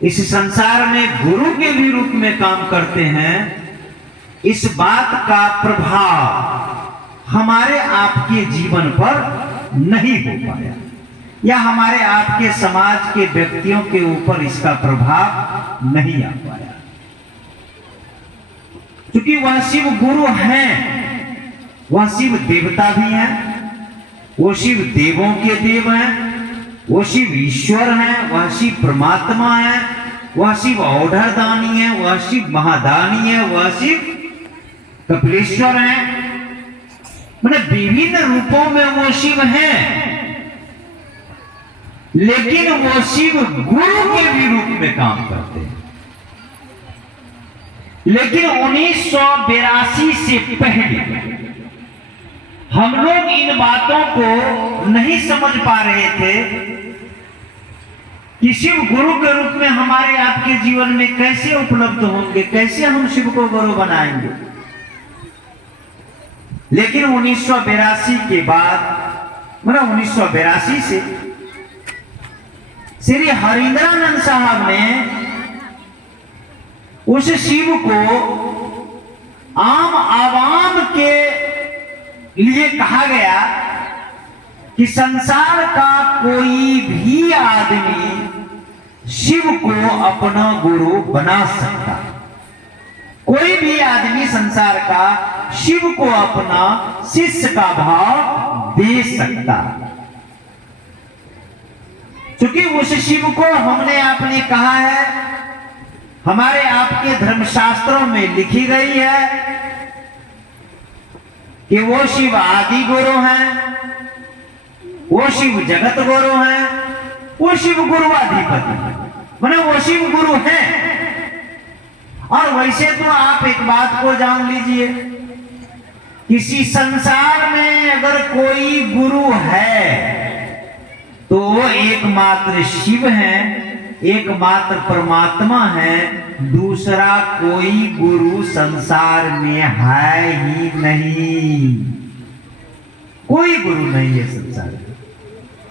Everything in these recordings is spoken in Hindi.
इस संसार में गुरु के भी रूप में काम करते हैं, इस बात का प्रभाव हमारे आपके जीवन पर नहीं हो पाया, या हमारे आपके समाज के व्यक्तियों के ऊपर इसका प्रभाव नहीं आ पाया, क्योंकि वह शिव गुरु हैं, वह शिव देवता भी हैं, वो शिव देवों के देव हैं, वो शिव ईश्वर हैं, वह शिव परमात्मा है, वह शिव औढ़दानी है, वह शिव महादानी है, वह शिव कपिलेश्वर है। मतलब विभिन्न रूपों में वो शिव हैं, लेकिन वो शिव गुरु के भी रूप में काम करते हैं। लेकिन 1982 से पहले हम लोग इन बातों को नहीं समझ पा रहे थे कि शिव गुरु के रूप में हमारे आपके जीवन में कैसे उपलब्ध होंगे, कैसे हम शिव को गुरु बनाएंगे। लेकिन 1982 के बाद, मतलब 1982 से श्री हरिंद्रानंद साहब ने उस शिव को आम आवाम के लिए कहा गया कि संसार का कोई भी आदमी शिव को अपना गुरु बना सकता, कोई भी आदमी संसार का शिव को अपना शिष्य का भाव दे सकता। क्योंकि उस शिव को हमने आपने कहा है, हमारे आपके धर्मशास्त्रों में लिखी गई है कि वो शिव आदि गुरु हैं, वो शिव जगत गुरु हैं, वो शिव गुरुआधिपति है, माने वो शिव गुरु हैं। और वैसे तो आप एक बात को जान लीजिए, किसी संसार में अगर कोई गुरु है तो वो एकमात्र शिव है, एकमात्र परमात्मा है, दूसरा कोई गुरु संसार में है ही नहीं। कोई गुरु नहीं है संसार में।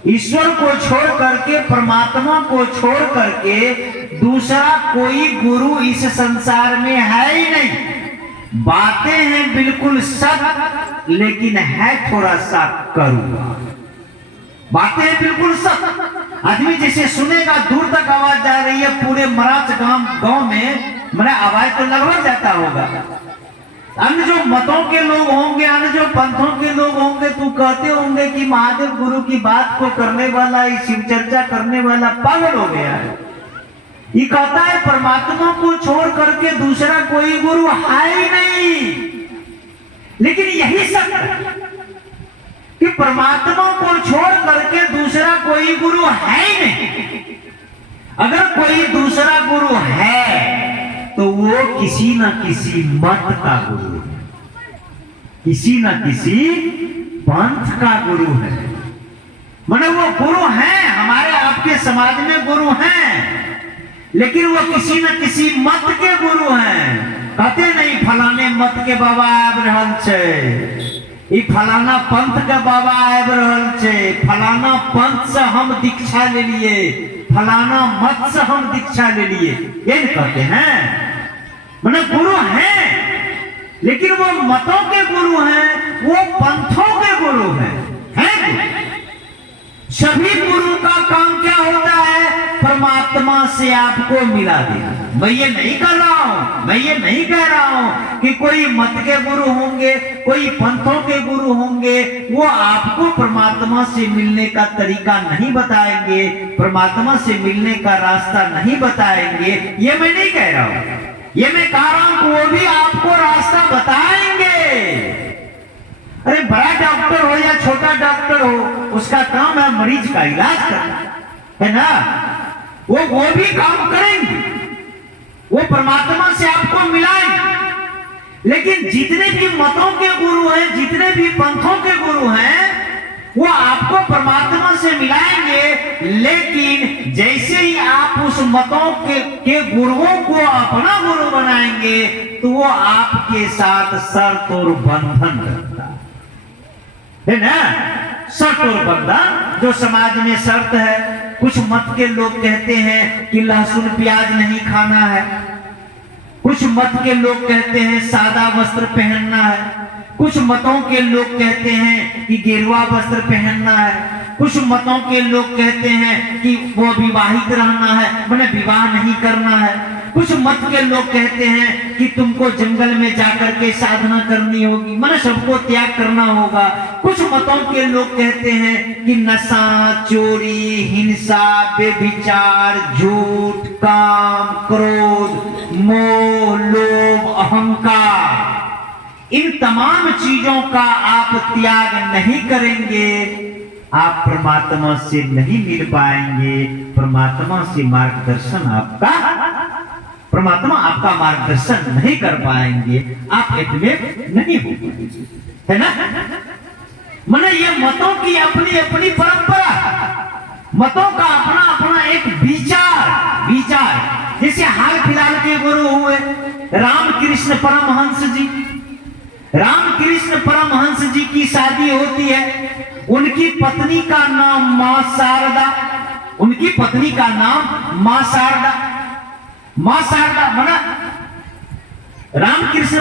ईश्वर को छोड़ करके, परमात्मा को छोड़ करके दूसरा कोई गुरु इस संसार में है ही नहीं। बातें हैं बिल्कुल सच, लेकिन है थोड़ा सा कड़वा। बातें बिल्कुल सच, आदमी जैसे सुनेगा दूर तक आवाज जा रही है, पूरे मराठ गांव में मेरा आवाज तो लगभग जाता होगा। अन्य जो मतों के लोग होंगे, अन्य जो पंथों के लोग होंगे, तो कहते होंगे कि महादेव गुरु की बात को करने वाला, शिव चर्चा करने वाला पागल हो गया है। ये कहता है परमात्मा को छोड़ करके दूसरा कोई गुरु है ही नहीं। लेकिन यही सत्य कि परमात्मा को छोड़ करके दूसरा कोई गुरु है ही नहीं। अगर कोई दूसरा गुरु है तो वो किसी न किसी मत का गुरु है, किसी न किसी पंथ का गुरु है। माने वो गुरु हैं, हमारे आपके समाज में गुरु हैं, लेकिन वो किसी न किसी मत के गुरु हैं। कहते नहीं फलाने मत के बाबा आब रहल छे, ई फलाना पंथ के बाबा आब रहल छे, फलाना पंथ से हम दीक्षा ले लिए, फलाना मत से हम दीक्षा ले लिए, ये कहते हैं। माने गुरु हैं, लेकिन वो मतों के गुरु हैं, वो पंथों के गुरु हैं। सभी गुरु का काम क्या होता है? परमात्मा से आपको मिला देना। मैं ये नहीं कर रहा हूं, मैं ये नहीं कह रहा हूं कि कोई मत के गुरु होंगे, कोई पंथों के गुरु होंगे, वो आपको परमात्मा से मिलने का तरीका नहीं बताएंगे, परमात्मा से मिलने का रास्ता नहीं बताएंगे। ये मैं नहीं कह रहा हूं, ये मैं कह रहा हूं कि वो भी आपको रास्ता बताएंगे। अरे बड़ा डॉक्टर हो या छोटा डॉक्टर हो, उसका काम है मरीज का इलाज करना, है ना? वो भी काम करेंगे, वो परमात्मा से आपको मिलाएंगे। लेकिन जितने भी मतों के गुरु हैं, जितने भी पंथों के गुरु हैं, वो आपको परमात्मा से मिलाएंगे। लेकिन जैसे ही आप उस मतों के गुरुओं को अपना गुरु बनाएंगे, तो वो आपके साथ शर्त और बंधन करता है ना? शर्त और बंधन, जो समाज में शर्त है कुछ मत के लोग कहते हैं कि लहसुन प्याज नहीं खाना है, कुछ मत के लोग कहते हैं सादा वस्त्र पहनना है, कुछ मतों के लोग कहते हैं कि गेरुआ वस्त्र पहनना है, कुछ मतों के लोग कहते हैं कि वो विवाहित रहना है, मैंने विवाह नहीं करना है, कुछ मत के लोग कहते हैं कि तुमको जंगल में जाकर के साधना करनी होगी, मैंने सबको त्याग करना होगा। कुछ मतों के लोग कहते हैं कि नशा, चोरी, हिंसा, बेविचार, झूठ, काम, क्रोध, मोह, लोभ, अहंकार, इन तमाम चीजों का आप त्याग नहीं करेंगे, आप परमात्मा से नहीं मिल पाएंगे। परमात्मा से मार्गदर्शन आपका, परमात्मा आपका मार्गदर्शन नहीं कर पाएंगे, आप इतने नहीं हो पाएंगे, है ना। माने ये मतों की अपनी अपनी परंपरा, मतों का अपना अपना एक विचार। जैसे हाल फिलहाल के गुरु हुए रामकृष्ण परमहंस जी, रामकृष्ण परमहंस जी की शादी होती है, उनकी पत्नी का नाम मां शारदा, उनकी पत्नी का नाम मां शारदा। मां शारदा माना रामकृष्ण